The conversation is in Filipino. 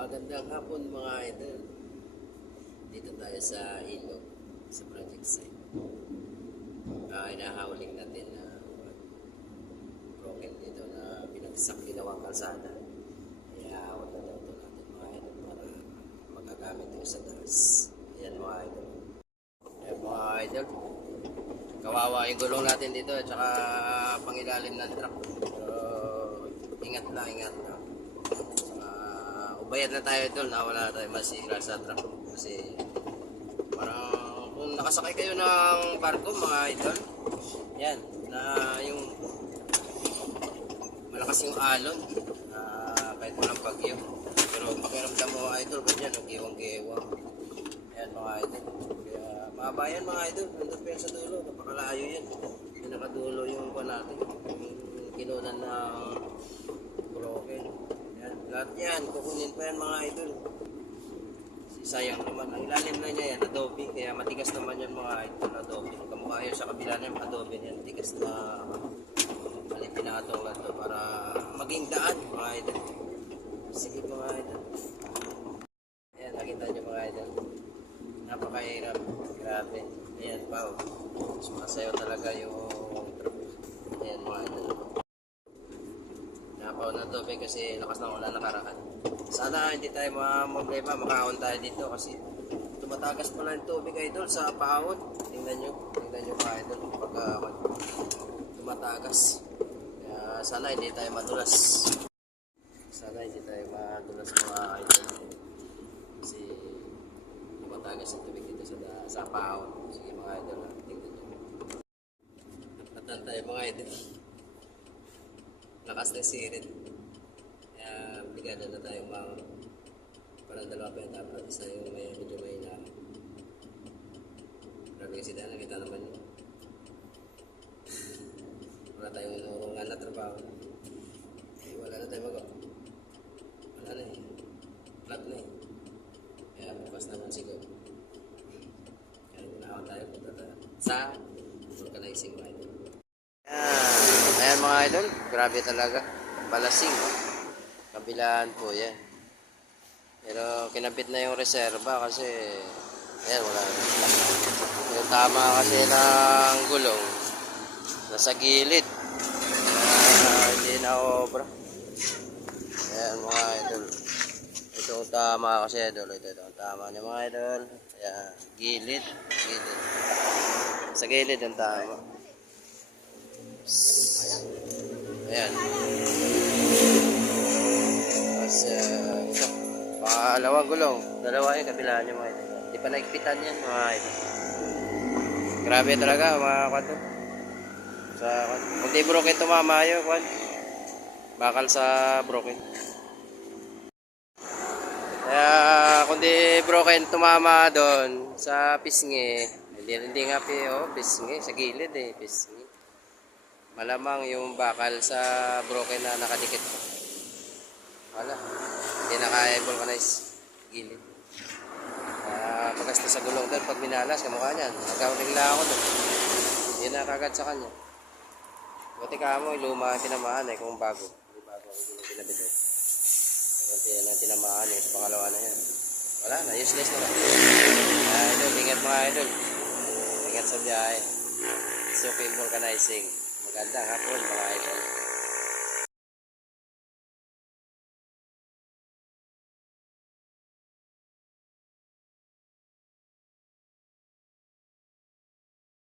Magandang hapon mga idol. Dito tayo sa ilog, sa project site. Inahawaling natin na broken dito na binagsak ginawang kalsada. Ihahawal na daw ito natin mga idol para magagamit ito sa taas. Ayan mga idol. Ayan mga idol. Kawawa yung gulong natin dito at saka pangilalim ng truck. So, ingat lang, ingat lang. Bayad na tayo ito na wala tayo masira sa truck kasi parang kung nakasakay kayo ng barko mga idol, yan na yung malakas yung alon kahit walang bagyo, pero pakiramdam mo mga idol ganyan ang giwang-giwang. Yan mga idol, kaya mabayan mga idol, nandun pa yan sa dulo, napakalayo yan, yung nakadulo yung pa natin, yung kinunan ng broken. Yan, lahat yan, kukunin pa yan mga idol. Sayang naman, ang ilalim na niya yan, adobe, kaya matigas naman yan mga idol, adobe. Kamukha yun sa kabila na yung adobe yan, tigas na malipin na itong lahat para maging daan mga idol. Sige mga idol. Ayan, nakita nyo mga idol. Napakahirap, grabe. Ayan, wow. Sumasayaw talaga yung truck. Ayan mga idol. Napaw na tubig kasi lakas ng ulan nakaraan. Sana hindi tayo problema, makaahon tayo dito kasi tumatagas pala yung tubig idol sa paahon. Tingnan nyo mga idol pag tumatagas. Kaya sana hindi tayo madulas. Sana hindi tayo madulas mga idol. Kasi tumatagas yung tubig dito sa paahon. Sige mga idol, tingnan nyo. Atan tayo mga idol. Lakas ng sirit. Kaya bigyan na tayo mga parang dalawa pa yung dapat. Isa yung medyo may na grabe kasi dahil nakita naman yun. Wala tayong inurungan na trabaho. Wala na tayo wala na eh. Flat na eh. Kaya bukas naman siguro. Kaya ginawa tayo punta tayo sa vulcanizing mga idol. Ayan mga idol, grabe talaga. Balasing. Kabilaan po yan. Pero kinabit na yung reserva kasi ayan, wala na. Yung tama kasi ng gulong nasa gilid. Hindi na obra. Ayan mga idol. Ito ang tama kasi idol. Ito ang tama niya mga idol. Ayan, gilid. Sa gilid ang tama. Ayan. Tapos, ito. Pangalawang gulong. Dalawa yung kabila niya mga ito. Hindi pa naigpitan yan mga ito. Grabe talaga mga kwato. Kung di broken tumama yun, kwan. Bakal sa broken. Kaya kung di broken tumama doon sa pisngi. Hindi nga pisngi. Sa gilid eh, pisngi. Malamang yung bakal sa broken na nakadikit ko. Wala. Hindi na kaya i-vulcanize. Gilid. Pagkasta sa gulong doon, pag minalas, kamukha niyan. Nagkauling lang ako doon. Hindi na kagad sa kanya. Buti ka mo, luma ang tinamaan eh, kung bago. Hindi bago ang gulong pinabit doon. Kunti yan ang tinamaan eh, sa pangalawa na yan. Wala na, useless na lang. Idol, ingat mga idol. Ingat sa biyahe. Suki vulcanizing. Magandang hapon mga idol.